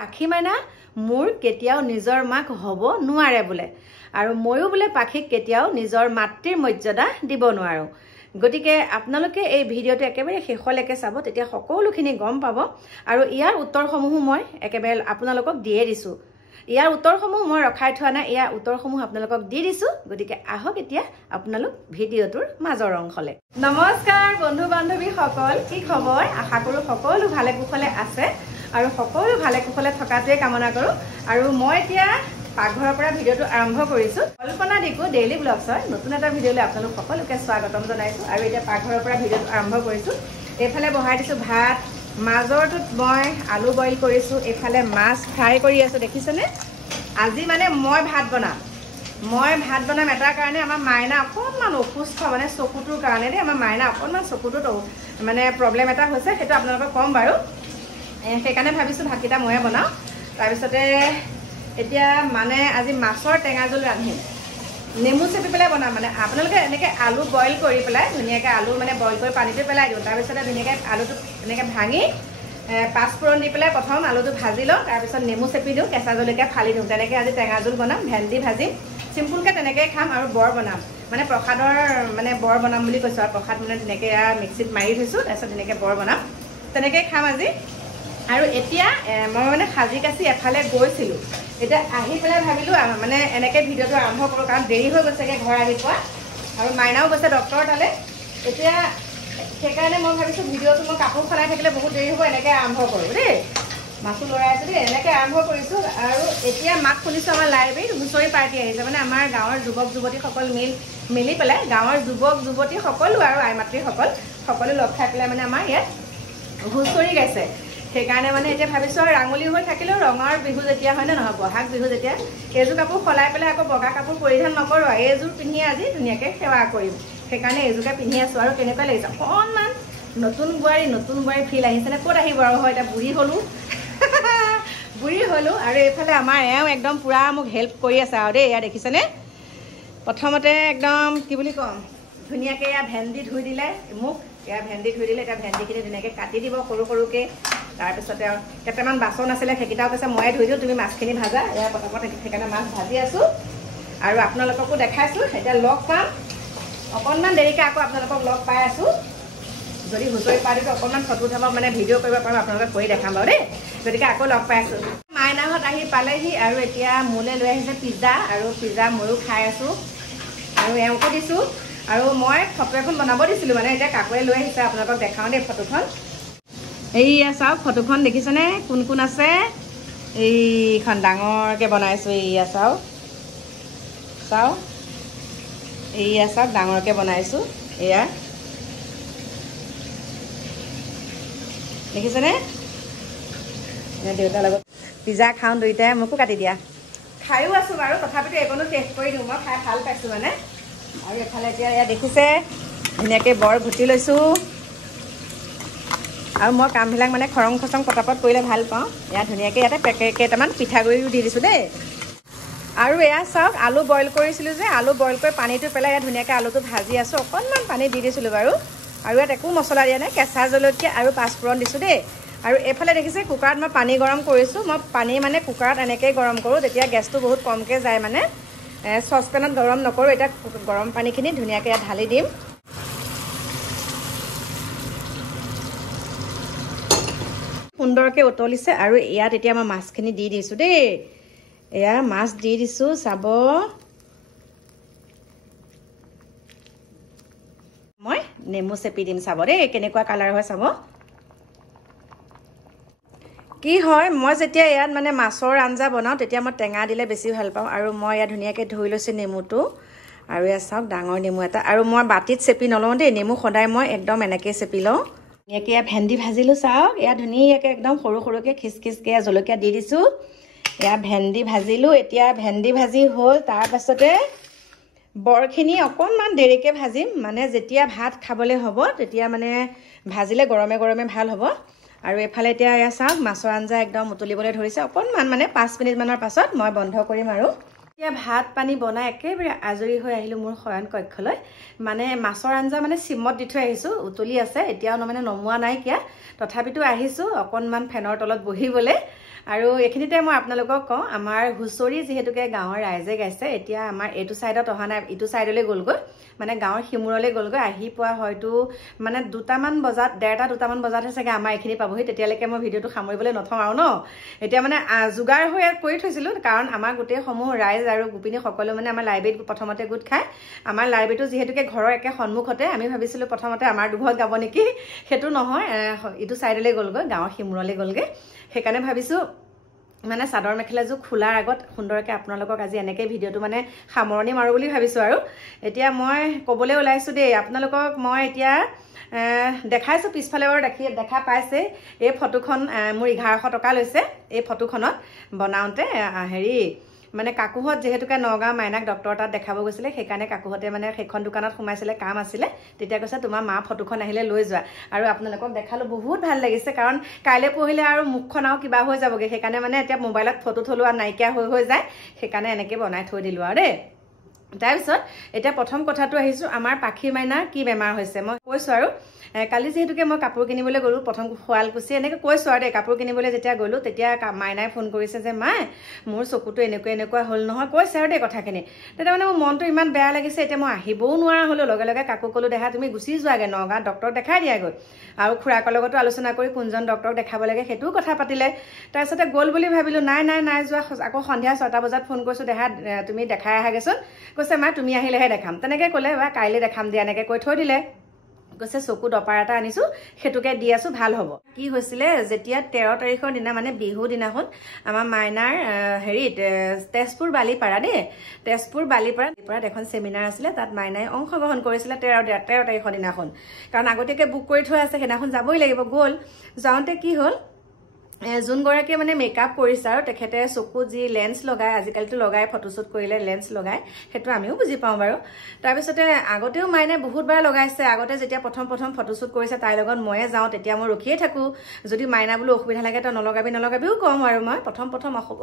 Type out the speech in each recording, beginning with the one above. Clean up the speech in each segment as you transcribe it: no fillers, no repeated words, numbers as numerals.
পাখি মাইনা মোৰ কেতিয়াও নিজৰ মাক হ'ব নোৱাৰে বোলে আৰু ময়ো বোলে পাখিক কেতিয়াও নিজৰ মাতৃৰ মৰ্যাদা দিব নোৱাৰো গতিকে আপোনালোকে এই ভিডিঅটো একেবাৰে শেষলৈকে চাব তেতিয়া সকলোখিনি গম পাব আৰু ইয়াৰ উত্তৰসমূহ মই একেবাৰে আপোনালোকক দিয়ে দিছো ইয়াৰ উত্তৰসমূহ মই ৰখাই থোৱা নাই ইয়াৰ উত্তৰসমূহ আপোনালোকক দি দিছো গতিকে আহক এতিয়া আপোনালোক ভিডিঅটোৰ মাজৰ অংশলে নমস্কাৰ বন্ধু বান্ধৱী সকল কি খবৰ আশা কৰো সকলো ভালে কুশলে আছে আৰু সকলো ভালে কুশলে থকাটোৱে কামনা কৰো আৰু মই এতিয়া পাকঘৰৰ পৰা ভিডিঅটো আৰম্ভ কৰিছো কল্পনা দিকো ডেইলি ব্লগছৰ নতুন এটা ভিডিঅলৈ আপোনালোক সকলোকে স্বাগতম জনাইছো আৰু এতিয়া পাকঘৰৰ পৰা ভিডিঅটো আৰম্ভ কৰিছো এফালে বহাই দিছো ভাত মাজৰটোত মই আলু বইল কৰিছো এফালে মাছ ফ্ৰাই কৰি আছো দেখিছেনে আজি মানে মই ভাত বনাম এটাৰ কাৰণে আমাৰ মাইনা অকণমান অসুস্থ মানে চকুটোৰ কাৰণে দেই আমাৰ মাইনা অকণমান চকুটোত মানে প্ৰব্লেম এটা হৈছে সেইটো আপোনালোকক কম বাৰু সেইকাৰণে ভাবিছো ভাতকেইটা ময়ে বনাওঁ তাৰপিছতে এতিয়া মানে আজি মাছৰ টেঙা জোল ৰান্ধিম নেমু চেপি পেলাই বনাম মানে আপোনালোকে এনেকৈ আলু বইল কৰি পেলাই ধুনীয়াকৈ আলু মানে বইল কৰি পানীটো পেলাই দিওঁ তাৰপিছতে ধুনীয়াকৈ আলুটো এনেকৈ ভাঙি পাঁচফোৰণ দি পেলাই প্ৰথম আলুটো ভাজি লওঁ তাৰপিছত নেমু চেপি দিওঁ কেঁচা জলকীয়া ফালি দিওঁ তেনেকৈ আজি টেঙা জোল বনাম ভেন্দি ভাজিম চিম্পুলকৈ তেনেকৈ খাম আৰু বৰ বনাম মানে প্ৰসাদৰ মানে বৰ বনাম বুলি কৈছোঁ আৰু প্ৰসাদ মানে তেনেকৈ মিক্সিত মাৰি থৈছোঁ তাৰপিছত তেনেকৈ বৰ বনাম তেনেকৈ খাম আজি আৰু এতিয়া মই মানে সাজি কাচি এফালে গৈছিলোঁ এতিয়া আহি পেলাই ভাবিলোঁ মানে এনেকৈ ভিডিঅ'টো আৰম্ভ কৰোঁ কাৰণ দেৰি হৈ গৈছেগৈ ঘৰ আহি পোৱা আৰু মাইনাও গৈছে ডক্টৰ তালৈ এতিয়া সেইকাৰণে মই ভাবিছোঁ ভিডিঅ'টো মই কাপোৰ সলাই থাকিলে বহুত দেৰি হ'ব এনেকৈ আৰম্ভ কৰোঁ দেই মাছো লৰাই আছোঁ দেই এনেকৈ আৰম্ভ কৰিছোঁ আৰু এতিয়া মাক শুনিছোঁ আমাৰ লাইব্ৰেৰীত হুঁচৰি পাৰ্টি আহিছে মানে আমাৰ গাঁৱৰ যুৱক যুৱতীসকল মিলি পেলাই গাঁৱৰ যুৱক যুৱতী সকলো আৰু আই মাতৃসকল সকলো লগ খাই পেলাই মানে আমাৰ ইয়াত হুঁচৰি গাইছে সেইকাৰণে মানে এতিয়া ভাবিছোঁ আৰু ৰাঙলী হৈ থাকিলেও ৰঙৰ বিহু যেতিয়া হয় নে নহয় বহাগ বিহু যেতিয়া এইযোৰ কাপোৰ সলাই পেলাই আকৌ বগা কাপোৰ পৰিধান নকৰোঁ আৰু এইযোৰ পিন্ধি আজি ধুনীয়াকৈ সেৱা কৰিম সেইকাৰণে এইযোৰকে পিন্ধি আছোঁ আৰু কেনেকুৱা লাগিছে অকণমান নতুন বোৱাৰী ফিল আহিছেনে ক'ত আহিব আৰু হয় এতিয়া বুঢ়ী হ'লোঁ আৰু এইফালে আমাৰ এওঁ একদম পূৰা মোক হেল্প কৰি আছে আৰু দেই এয়া দেখিছেনে প্ৰথমতে একদম কি বুলি ক'ম ধুনীয়াকৈ এয়া ভেন্দি ধুই দিলে মোক এয়া ভেন্দি ধুই দিলে এতিয়া ভেন্দিখিনি ধুনীয়াকৈ কাটি দিব সৰু সৰুকৈ তাৰপিছতে আৰু কেইটামান বাচন আছিলে সেইকেইটাও কৈছে ময়ে ধুই দিওঁ তুমি মাছখিনি ভাজা এয়া প্ৰথমতে সেইকাৰণে মাছ ভাজি আছোঁ আৰু আপোনালোককো দেখাইছোঁ এতিয়া লগ পাম অকণমান দেৰিকৈ আকৌ আপোনালোকক লগ পাই আছোঁ যদি হুঁচৰি পাৰ্টিটো অকণমান ফটো উঠাব মানে ভিডিঅ' কৰিব পাৰোঁ আপোনালোকে কৰি দেখাম বাৰু দেই গতিকে আকৌ লগ পাই আছোঁ মাইনাহঁত আহি পালেহি আৰু এতিয়া মোলৈ লৈ আহিছে পিজ্জা আৰু পিজ্জা ময়ো খাই আছোঁ আৰু এওঁকো দিছোঁ আৰু মই ফটো এখন বনাব দিছিলোঁ মানে এতিয়া কাকোৱে লৈ আহিছে আপোনালোকক দেখাওঁ দেই ফটোখন এইয়া চাওক ফটোখন দেখিছেনে কোন কোন আছে এইখন ডাঙৰকৈ বনাইছোঁ এইয়া চাওক এইয়া চাওক ডাঙৰকৈ বনাইছোঁ এয়া দেখিছেনে দেউতাৰ লগত পিজ্জা খাওঁ দুইটাই মোকো কাটি দিয়া খায়ো আছোঁ বাৰু তথাপিতো এইকণো শেষ কৰি দিওঁ মই খাই ভাল পাইছোঁ মানে আৰু এফালে এতিয়া এয়া দেখিছে ধুনীয়াকৈ বৰ ঘুটি লৈছোঁ আৰু মই কামবিলাক মানে খৰং খচং পটাপট কৰিলে ভাল পাওঁ এয়া ধুনীয়াকৈ ইয়াতে কেইটামান পিঠাগুড়িও দি দিছোঁ দেই আৰু এয়া চাওক আলু বইল কৰিছিলোঁ যে আলু বইল কৰি পানীটো পেলাই ইয়াত ধুনীয়াকৈ আলুটো ভাজি আছোঁ অকণমান পানী দি দিছিলোঁ বাৰু আৰু ইয়াত একো মছলা দিয়া নাই কেঁচা জলকীয়া আৰু পাঁচফোৰণ দিছোঁ দেই আৰু এইফালে দেখিছে কুকাৰত মই পানী গৰম কৰিছোঁ মই পানী মানে কুকাৰত এনেকৈয়ে গৰম কৰোঁ তেতিয়া গেছটো বহুত কমকৈ যায় মানে চচপেনত গৰম নকৰোঁ এতিয়া গৰম পানীখিনি ধুনীয়াকৈ ইয়াত ঢালি দিম সুন্দৰকৈ উতলিছে আৰু ইয়াত এতিয়া মই মাছখিনি দি দিছোঁ দেই এয়া মাছ দি দিছোঁ চাব মই নেমু চেপি দিম চাব দেই কেনেকুৱা কালাৰ হয় চাব কি হয় মই যেতিয়া ইয়াত মানে মাছৰ আঞ্জা বনাওঁ তেতিয়া মই টেঙা দিলে বেছি ভাল পাওঁ আৰু মই ইয়াত ধুনীয়াকৈ ধুই লৈছোঁ নেমুটো আৰু ইয়াত চাওক ডাঙৰ নেমু এটা আৰু মই বাতিত চেপি নলওঁ দেই নেমু সদায় মই একদম এনেকৈ চেপি লওঁ ধুনীয়াকৈ ইয়াত ভেন্দি ভাজিলোঁ চাওক ইয়াত ধুনীয়াকৈ একদম সৰু সৰুকৈ খিচখিচকৈ জলকীয়া দি দিছোঁ এয়া ভেন্দি ভাজিলোঁ এতিয়া ভেন্দি ভাজি হ'ল তাৰপাছতে বৰখিনি অকণমান দেৰিকৈ ভাজিম মানে যেতিয়া ভাত খাবলৈ হ'ব তেতিয়া মানে ভাজিলে গৰমে গৰমে ভাল হ'ব আৰু এফালে এতিয়া এয়া চাওক মাছৰ আঞ্জা একদম উতলিবলৈ ধৰিছে অকণমান মানে 5 মিনিটমানৰ পাছত মই বন্ধ কৰিম আৰু এতিয়া ভাত পানী বনাই একেবাৰে আজৰি হৈ আহিলোঁ মোৰ শয়ন কক্ষলৈ মানে মাছৰ আঞ্জা মানে চিমত দি থৈ আহিছোঁ উতলি আছে এতিয়াও মানে নমোৱা নাই কিয়া তথাপিতো আহিছোঁ অকণমান ফেনৰ তলত বহিবলৈ আৰু এইখিনিতে মই আপোনালোকক কওঁ আমাৰ হুঁচৰি যিহেতুকে গাঁৱৰ ৰাইজে গাইছে এতিয়া আমাৰ এইটো চাইডত অহা নাই ইটো চাইডলৈ গ'লগৈ মানে গাঁৱৰ সিমূৰলৈ গ'লগৈ আহি পোৱা হয়তো মানে 2টামান বজাত 1:30-2টামান বজাতহে চাগে আমাৰ এইখিনি পাবহি তেতিয়ালৈকে মই ভিডিঅ'টো সামৰিবলৈ নথওঁ আৰু ন এতিয়া মানে যোগাৰ হৈ কৰি থৈছিলোঁ কাৰণ আমাৰ গোটেই সমূহ ৰাইজ আৰু গোপিনী সকলো মানে আমাৰ লাইব্ৰেৰীত প্ৰথমতে গোট খায় আমাৰ লাইব্ৰেৰীটো যিহেতুকে ঘৰৰ একে সন্মুখতে আমি ভাবিছিলোঁ প্ৰথমতে আমাৰ দুঘৰত গাব নেকি সেইটো নহয় ইটো চাইডলৈ গ'লগৈ গাঁৱৰ সিমূৰলৈ গ'লগৈ সেইকাৰণে ভাবিছোঁ মানে চাদৰ মেখেলাযোৰ খোলাৰ আগত সুন্দৰকৈ আপোনালোকক আজি এনেকৈ ভিডিঅ'টো মানে সামৰণি মাৰোঁ বুলি ভাবিছোঁ আৰু এতিয়া মই ক'বলৈ ওলাইছোঁ দেই আপোনালোকক মই এতিয়া দেখাইছোঁ পিছফালে বাৰু দেখা পাইছে এই ফটোখন মোৰ 1100 টকা লৈছে এই ফটোখনত বনাওঁতে হেৰি মানে কাকুহঁত যিহেতুকে নগাঁও মাইনাক ডক্টৰ তাত দেখাব গৈছিলে সেইকাৰণে কাকুহঁতে মানে সেইখন দোকানত সোমাইছিলে কাম আছিলে তেতিয়া কৈছে তোমাৰ মা ফটোখন আহিলে লৈ যোৱা আৰু আপোনালোকক দেখালো বহুত ভাল লাগিছে কাৰণ কাইলৈ পঢ়িলে আৰু মুখখন আৰু কিবা হৈ যাবগৈ সেইকাৰণে মানে এতিয়া মোবাইলত ফটো থলোৱা নাইকিয়া হৈ যায় সেইকাৰণে এনেকৈ বনাই থৈ দিলোঁ আৰু দেই তাৰপিছত এতিয়া প্ৰথম কথাটো আহিছোঁ আমাৰ পাখি মাইনাৰ কি বেমাৰ হৈছে মই কৈছোঁ আৰু কালি যেহেতুকে মই কাপোৰ কিনিবলৈ গ'লোঁ প্ৰথম শুৱালকুছি এনেকৈ কৈছোঁ আৰু দেই কাপোৰ কিনিবলৈ যেতিয়া গ'লোঁ তেতিয়া মাইনাই ফোন কৰিছে যে মাই মোৰ চকুটো এনেকুৱা হ'ল নহয় কৈছে আৰু দেই কথাখিনি তেতিয়া মানে মোৰ মনটো ইমান বেয়া লাগিছে এতিয়া মই আহিবও নোৱাৰা হ'লোঁ লগে লগে কাকু ক'লোঁ দেহা তুমি গুচি যোৱাগৈ নগাঁৱত ডক্টৰক দেখাই দিয়াগৈ আৰু খুৰাকৰ লগতো আলোচনা কৰি কোনজন ডক্টৰক দেখাব লাগে সেইটোও কথা পাতিলে তাৰপিছতে গ'ল বুলি ভাবিলোঁ নাই যোৱা আকৌ সন্ধিয়া 6টা বজাত ফোন কৰিছোঁ দেহা তুমি দেখাই আহাগৈচোন কৈছে মা তুমি আহিলেহে দেখাম তেনেকৈ ক'লে বা কাইলৈ দেখাম দিয়া এনেকৈ কৈ থৈ দিলে কৈছে চকু ডপাৰ এটা আনিছোঁ সেইটোকে দি আছোঁ ভাল হ'ব কি হৈছিলে যেতিয়া 13 তাৰিখৰ দিনা মানে বিহু দিনাখন আমাৰ মাইনাৰ হেৰিত তেজপুৰ বালিপাৰা দেই তেজপুৰ বালিপাৰাত এখন চেমিনাৰ আছিলে তাত মাইনাই অংশগ্ৰহণ কৰিছিলে 13 তাৰিখৰ দিনাখন কাৰণ আগতীয়াকৈ বুক কৰি থোৱা আছে সেইদিনাখন যাবই লাগিব গ'ল যাওঁতে কি হ'ল যোনগৰাকীয়ে মানে মেকআপ কৰিছে আৰু তেখেতে চকুত যি লেন্স লগায় আজিকালিতো লগাই ফটোশ্বুট কৰিলে লেন্স লগায় সেইটো আমিও বুজি পাওঁ বাৰু তাৰপিছতে আগতেও মাইনে বহুতবাৰ লগাইছে আগতে যেতিয়া প্ৰথম ফটোশ্বুট কৰিছে তাইৰ লগত ময়ে যাওঁ তেতিয়া মই ৰখিয়ে থাকোঁ যদি মাইনা বোলো অসুবিধা লাগে তই নলগাবিও কওঁ আৰু মই প্ৰথম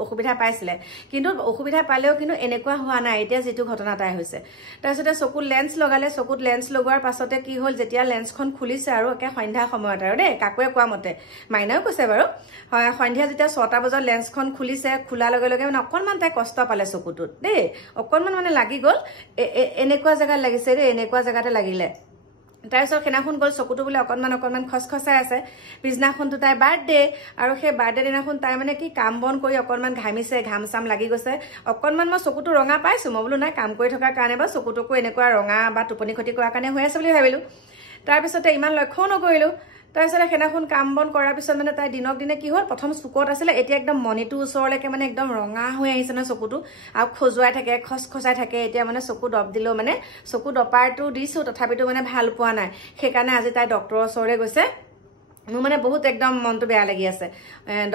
অসুবিধা পাইছিলে কিন্তু অসুবিধা পালেও কিন্তু এনেকুৱা হোৱা নাই এতিয়া যিটো ঘটনা তাই হৈছে তাৰপিছতে চকুত লেন্স লগালে চকুত লেন্স লগোৱাৰ পাছতে কি হ'ল যেতিয়া লেন্সখন খুলিছে আৰু একে সন্ধ্যা সময়ত আৰু দেই কাকুৱে কোৱা মতে মাইনাও কৈছে বাৰু হয় সন্ধিয়া যেতিয়া 6টা বজাত লেন্সখন খুলিছে খোলাৰ লগে লগে মানে অকণমান তাই কষ্ট পালে চকুটোত দেই অকণমান মানে লাগি গ'ল এনেকুৱা জেগাত লাগিছে দেই এনেকুৱা জেগাতে লাগিলে তাৰপিছত সেইদিনাখন গ'ল চকুটো বোলে অকণমান খচখচাই আছে পিছদিনাখনতো তাই বাৰ্থডে আৰু সেই বাৰ্থডে দিনাখন তাই মানে কি কাম বন কৰি অকণমান ঘামিছে ঘাম চাম লাগি গৈছে অকণমান মই চকুটো ৰঙা পাইছোঁ মই বোলো নাই কাম কৰি থকাৰ কাৰণে বা চকুটোকো এনেকুৱা ৰঙা বা টোপনি ক্ষতি কৰাৰ কাৰণে হৈ আছে বুলি ভাবিলোঁ তাৰপিছতে ইমান লক্ষ্যও নকৰিলোঁ তাৰপিছতে সেইদিনাখন কাম বন কৰাৰ পিছত মানে তাই দিনক দিনে কি হ'ল প্ৰথম চকুত আছিলে এতিয়া একদম মণিটোৰ ওচৰলৈকে মানে একদম ৰঙা হৈ আহিছে নহয় চকুটো আৰু খজুৱাই থাকে খচখচাই থাকে এতিয়া মানে চকু দৰব দিলেও মানে চকু ডপাৰটো দিছোঁ তথাপিতো মানে ভাল পোৱা নাই সেইকাৰণে আজি তাই ডক্টৰৰ ওচৰলৈ গৈছে মোৰ মানে বহুত একদম মনটো বেয়া লাগি আছে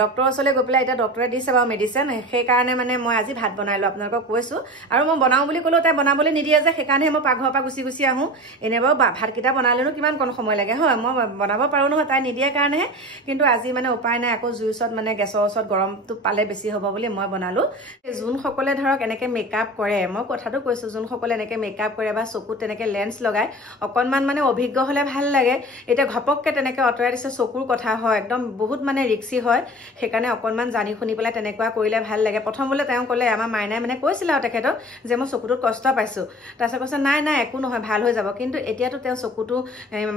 ডক্টৰৰ ওচৰলৈ গৈ পেলাই এতিয়া ডক্টৰে দিছে বাৰু মেডিচিন সেইকাৰণে মানে মই আজি ভাত বনাইলোঁ আপোনালোকক কৈছোঁ আৰু মই বনাওঁ বুলি ক'লেও তাই বনাবলৈ নিদিয়ে যে সেইকাৰণে মই পাকঘৰৰ পৰা গুচি আহোঁ এনে বাৰু ভাতকেইটা বনালেনো কিমান কণ সময় লাগে হয় মই বনাব পাৰোঁ নহয় তাই নিদিয়ে কাৰণেহে কিন্তু আজি মানে উপায় নাই আকৌ জুইৰ ওচৰত মানে গেছৰ ওচৰত গৰমটো পালে বেছি হ'ব বুলি মই বনালোঁ যোনসকলে ধৰক এনেকৈ মেকআপ কৰে মই কথাটো কৈছোঁ যোনসকলে এনেকৈ মেকআপ কৰে বা চকুত তেনেকৈ লেন্স লগায় অকণমান মানে অভিজ্ঞ হ'লে ভাল লাগে এতিয়া ঘপককৈ তেনেকৈ আঁতৰাই দিছে চকুৰ কথা হয় একদম বহুত মানে ৰিক্সি হয় সেইকাৰণে অকণমান জানি শুনি পেলাই তেনেকুৱা কৰিলে ভাল লাগে প্ৰথম বোলে তেওঁ ক'লে আমাৰ মাইনাই মানে কৈছিলে আৰু তেখেতক যে মই চকুটোত কষ্ট পাইছোঁ তাৰপিছত কৈছে নাই একো নহয় ভাল হৈ যাব কিন্তু এতিয়াতো তেওঁ চকুটো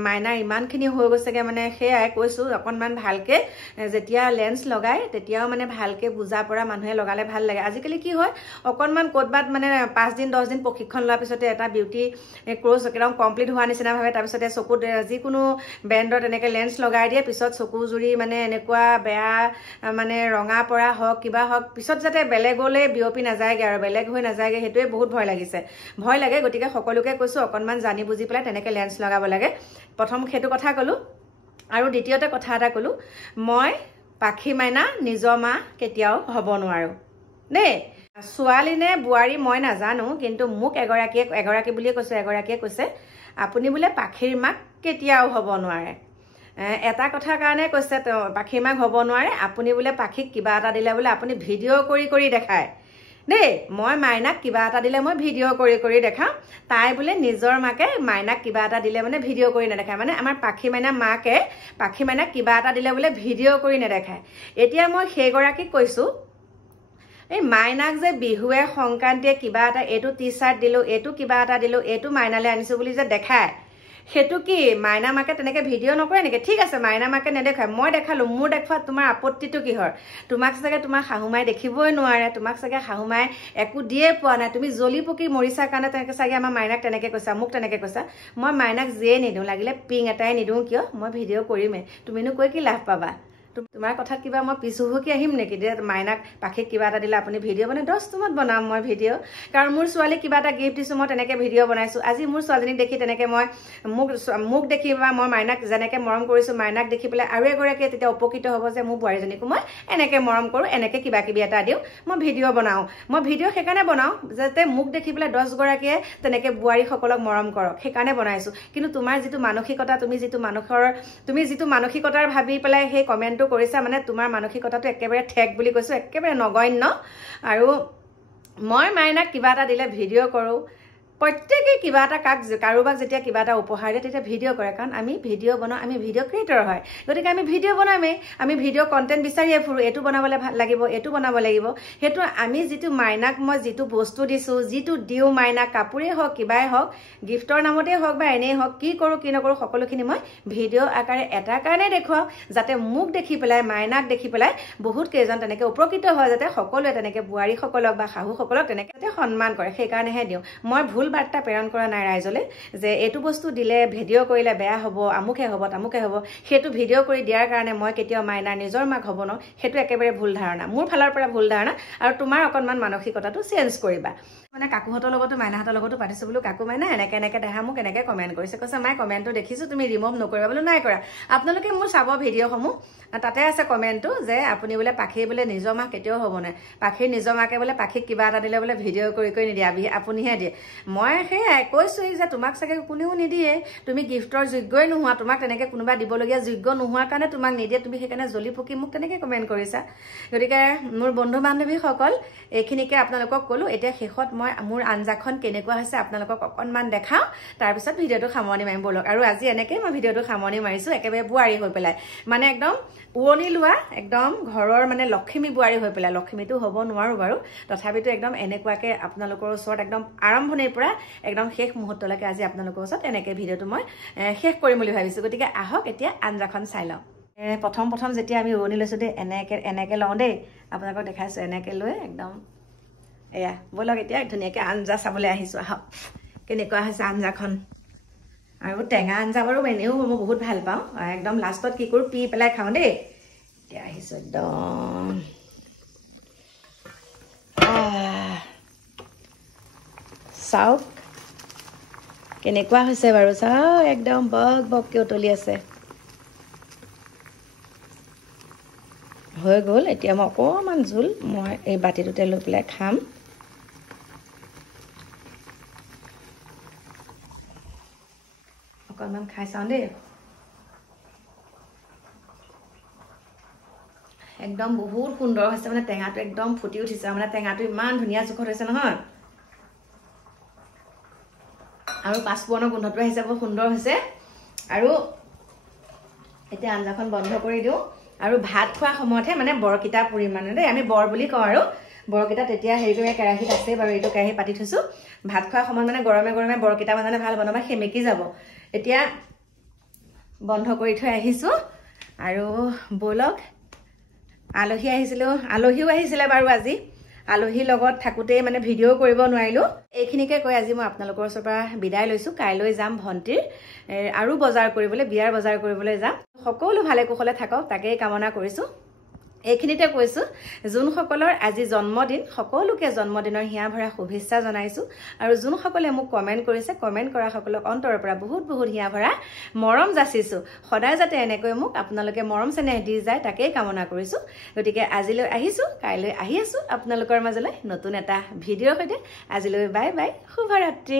মাইনাৰ ইমানখিনি হৈ গৈছেগৈ মানে সেয়াই কৈছোঁ অকণমান ভালকৈ যেতিয়া লেন্স লগায় তেতিয়াও মানে ভালকৈ বুজা পৰা মানুহে লগালে ভাল লাগে আজিকালি কি হয় অকণমান ক'ৰবাত মানে 5 দিন 10 দিন প্ৰশিক্ষণ লোৱাৰ পিছতে এটা বিউটি কোৰ্চ একদম কমপ্লিট হোৱা নিচিনা ভাবে তাৰপিছতে চকুত যিকোনো ব্ৰেণ্ডৰ তেনেকৈ লেন্স লগাই দিয়ে পিছত চকু জুৰি মানে এনেকুৱা বেয়া মানে ৰঙা পৰা হওক কিবা হওক পিছত যাতে বেলেগলৈ বিয়পি নাযায়গৈ আৰু বেলেগ হৈ নাযায়গৈ সেইটোৱে বহুত ভয় লাগে গতিকে সকলোকে কৈছোঁ অকণমান জানি বুজি পেলাই তেনেকৈ লেন্স লগাব লাগে প্ৰথম সেইটো কথা ক'লোঁ আৰু দ্বিতীয়তে কথা এটা ক'লোঁ মই পাখি মাইনা নিজৰ মা কেতিয়াও হ'ব নোৱাৰোঁ দেই ছোৱালী নে বোৱাৰী মই নাজানো কিন্তু মোক এগৰাকী বুলিয়ে কৈছোঁ এগৰাকীয়ে কৈছে আপুনি বোলে পাখিৰ মাক কেতিয়াও হ'ব নোৱাৰে এটা কথাৰ কাৰণে কৈছে তেওঁ পাখিৰ মাক হ'ব নোৱাৰে আপুনি বোলে পাখিক কিবা এটা দিলে বোলে আপুনি ভিডিঅ' কৰি দেখায় দেই মই মাইনাক কিবা এটা দিলে মই ভিডিঅ' কৰি কৰি দেখাওঁ তাই বোলে নিজৰ মাকে মাইনাক কিবা এটা দিলে মানে ভিডিঅ' কৰি নেদেখায় মানে আমাৰ পাখি মাইনা মাকে পাখি মাইনাক কিবা এটা দিলে বোলে ভিডিঅ' কৰি নেদেখায় এতিয়া মই সেইগৰাকীক কৈছোঁ এই মাইনাক যে বিহুৱে সংক্ৰান্তিয়ে কিবা এটা এইটো টি চাৰ্ট দিলোঁ এইটো কিবা এটা দিলোঁ এইটো মাইনালৈ আনিছোঁ বুলি যে দেখায় সেইটো কি মাইনা মাকে তেনেকৈ ভিডিঅ' নকৰে নেকি ঠিক আছে মাইনা মাকে নেদেখায় মই দেখালোঁ মোৰ দেখুৱাত তোমাৰ আপত্তিটো কিহৰ তোমাক চাগে তোমাৰ শাহুমাই দেখিবই নোৱাৰে তোমাক চাগে শাহুমাই একো দিয়ে পোৱা নাই তুমি জ্বলি পকি মৰিছাৰ কাৰণে তেনেকৈ চাগে আমাৰ মাইনাক তেনেকৈ কৈছা মোক তেনেকৈ কৈছা মই মাইনাক যিয়ে নিদিওঁ লাগিলে পিং এটাই নিদিওঁ কিয় মই ভিডিঅ' কৰিমেই তুমিনো কৈ কি লাভ পাবা তোমাৰ কথাত কিবা মই পিছুহুকি আহিম নেকি যে মাইনাক পাখিক কিবা এটা দিলে আপুনি ভিডিঅ' বনাই 10 তুমত বনাম মই ভিডিঅ' কাৰণ মোৰ ছোৱালীক কিবা এটা গিফ্ট দিছোঁ মই তেনেকৈ ভিডিঅ' বনাইছোঁ আজি মোৰ ছোৱালীজনীক দেখি তেনেকৈ মই মোক দেখি বা মই মাইনাক যেনেকৈ মৰম কৰিছোঁ মাইনাক দেখি পেলাই আৰু এগৰাকীয়ে তেতিয়া উপকৃত হ'ব যে মোৰ বোৱাৰীজনীকো মই এনেকৈ মৰম কৰোঁ এনেকৈ কিবা কিবি এটা দিওঁ মই ভিডিঅ' বনাওঁ মই ভিডিঅ' সেইকাৰণে বনাওঁ যাতে মোক দেখি পেলাই 10 গৰাকীয়ে তেনেকৈ বোৱাৰীসকলক মৰম কৰক সেইকাৰণে বনাইছোঁ কিন্তু তোমাৰ যিটো মানসিকতা তুমি যিটো মানসিকতাৰ ভাবি পেলাই সেই কমেণ্টটো কৰিছা মানে তোমাৰ মানসিকতাটো একেবাৰে ঠেক বুলি কৈছোঁ একেবাৰে নগণ্য আৰু মই মাইনাক কিবা এটা দিলে ভিডিঅ' কৰোঁ প্ৰত্যেকে কিবা এটা কাৰোবাক যেতিয়া কিবা এটা উপহাৰ দিয়ে তেতিয়া ভিডিঅ' কৰে কাৰণ আমি ভিডিঅ' বনাওঁ আমি ভিডিঅ' ক্ৰিয়েটৰ হয় গতিকে আমি ভিডিঅ' বনামেই আমি ভিডিঅ' কণ্টেণ্ট বিচাৰিয়ে ফুৰোঁ এইটো বনাবলৈ ভাল লাগিব এইটো বনাব লাগিব সেইটো আমি যিটো মাইনাক মই যিটো বস্তু দিছোঁ যিটো দিওঁ মাইনাক কাপোৰেই হওক কিবাই হওক গিফ্টৰ নামতেই হওক বা এনেই হওক কি কৰোঁ কি নকৰোঁ সকলোখিনি মই ভিডিঅ' আকাৰে এটা কাৰণেই দেখুৱাওঁ যাতে মোক দেখি পেলাই মাইনাক দেখি পেলাই বহুত কেইজন তেনেকৈ উপকৃত হয় যাতে সকলোৱে তেনেকৈ বোৱাৰীসকলক বা শাহুসকলক তেনেকৈ যাতে সন্মান কৰে সেইকাৰণেহে দিওঁ মই ভুল বাৰ্তা প্ৰেৰণ কৰা নাই ৰাইজলৈ যে এইটো বস্তু দিলে ভিডিঅ' কৰিলে বেয়া হ'ব আমুকে হ'ব তামুকে হ'ব সেইটো ভিডিঅ' কৰি দিয়াৰ কাৰণে মই কেতিয়াও মাইনাৰ নিজৰ মাক হ'ব ন সেইটো একেবাৰে ভুল ধাৰণা মোৰ ফালৰ পৰা ভুল ধাৰণা আৰু তোমাৰ অকণমান মানসিকতাটো চেঞ্জ কৰিবা মানে কাকুহঁতৰ লগতো মাইনাহঁতৰ লগতো পাতিছোঁ বোলো কাকু মাইনা এনেকৈ দেখা মোক এনেকৈ কমেণ্ট কৰিছে কৈছে মাই কমেণ্টটো দেখিছোঁ তুমি ৰিমুভ নকৰিবা বোলো নাই কৰা আপোনালোকে মোৰ চাব ভিডিঅ'সমূহ তাতে আছে কমেণ্টটো যে আপুনি বোলে পাখি বোলে নিজৰ মাক কেতিয়াও হ'ব নাই পাখিৰ নিজৰ মাকে বোলে পাখিক কিবা এটা দিলে বোলে ভিডিঅ' কৰি নিদিয়ে আপুনিহে দিয়ে মই সেয়াই কৈছোঁ যে তোমাক চাগে কোনেও নিদিয়ে তুমি গিফ্টৰ যোগ্যই নোহোৱা তোমাক তেনেকৈ কোনোবা দিবলগীয়া যোগ্য নোহোৱাৰ কাৰণে তোমাক নিদিয়ে তুমি সেইকাৰণে জ্বলি পকি মোক তেনেকৈ কমেণ্ট কৰিছা গতিকে মোৰ বন্ধু বান্ধৱীসকল এইখিনিকে আপোনালোকক ক'লোঁ এতিয়া শেষত মই মোৰ আঞ্জাখন কেনেকুৱা হৈছে আপোনালোকক অকণমান দেখাওঁ তাৰপিছত ভিডিঅ'টো সামৰণি মাৰিম ব'লক আৰু আজি এনেকৈ মই ভিডিঅ'টো সামৰণি মাৰিছোঁ একেবাৰে বোৱাৰী হৈ পেলাই মানে একদম উৰণি লোৱা একদম ঘৰৰ মানে লক্ষ্মী বোৱাৰী হৈ পেলাই লক্ষ্মীটো হ'ব নোৱাৰোঁ বাৰু তথাপিতো একদম এনেকুৱাকৈ আপোনালোকৰ ওচৰত একদম আৰম্ভণিৰ পৰা একদম শেষ মুহূৰ্তলৈকে আজি আপোনালোকৰ ওচৰত এনেকৈ ভিডিঅ'টো মই শেষ কৰিম বুলি ভাবিছোঁ গতিকে আহক এতিয়া আঞ্জাখন চাই লওঁ প্ৰথম যেতিয়া আমি উৰণি লৈছোঁ দেই এনেকৈ লওঁ দেই আপোনালোকক দেখাইছোঁ এনেকৈ লৈ একদম এয়া ব'লক এতিয়া ধুনীয়াকৈ আঞ্জা চাবলৈ আহিছোঁ আহক কেনেকুৱা হৈছে আঞ্জাখন আৰু টেঙা আঞ্জা বাৰু এনেও মই বহুত ভাল পাওঁ একদম লাষ্টত কি কৰোঁ পি পেলাই খাওঁ দেই এতিয়া আহিছোঁ একদম চাওক কেনেকুৱা হৈছে বাৰু চাওক একদম বককৈ উতলি আছে হৈ গ'ল এতিয়া মই অকণমান জোল মই এই বাতিটোতে লৈ পেলাই খাম অকণমান খাই চাওঁ দেই একদম বহুত সুন্দৰ হৈছে মানে টেঙাটো একদম ফুটি উঠিছে মানে টেঙাটো ইমান ধুনীয়া জোখত হৈছে নহয় আৰু পাঁচফোৰণৰ গোন্ধটো আহিছে বহুত সুন্দৰ হৈছে আৰু এতিয়া আঞ্জাখন বন্ধ কৰি দিওঁ আৰু ভাত খোৱা সময়তহে মানে বৰকিটা পৰিমাণে দেই আমি বৰ বুলি কওঁ আৰু বৰকিটা তেতিয়া হেৰি কৰি কেৰাহীত আছে বাৰু এইটো কেৰাহী পাতি থৈছোঁ ভাত খোৱা সময়ত মানে গৰমে বৰকিটা মানে ভাল বনাবা সেমেকি যাব এতিয়া বন্ধ কৰি থৈ আহিছোঁ আৰু ব'লক আলহী আলহীও আহিছিলে বাৰু আজি আলহীৰ লগত থাকোঁতেই মানে ভিডিঅ' কৰিব নোৱাৰিলোঁ এইখিনিকে কৈ আজি মই আপোনালোকৰ ওচৰৰ পৰা বিদায় লৈছোঁ কাইলৈ যাম ভণ্টিৰ আৰু বজাৰ কৰিবলৈ বিয়াৰ বজাৰ কৰিবলৈ যাম সকলো ভালে কুশলে থাকক তাকেই কামনা কৰিছোঁ এইখিনিতে কৈছোঁ যোনসকলৰ আজি জন্মদিন সকলোকে জন্মদিনৰ হিয়া ভৰা শুভেচ্ছা জনাইছোঁ আৰু যোনসকলে মোক কমেণ্ট কৰিছে কমেণ্ট কৰা সকলক অন্তৰৰ পৰা বহুত হিয়া ভৰা মৰম যাচিছোঁ সদায় যাতে এনেকৈ মোক আপোনালোকে মৰম চেনেহ দি যায় তাকেই কামনা কৰিছোঁ গতিকে আজিলৈ আহিছোঁ কাইলৈ আহি আছোঁ আপোনালোকৰ মাজলৈ নতুন এটা ভিডিঅ'ৰ সৈতে আজিলৈ বাই বাই শুভৰাত্ৰি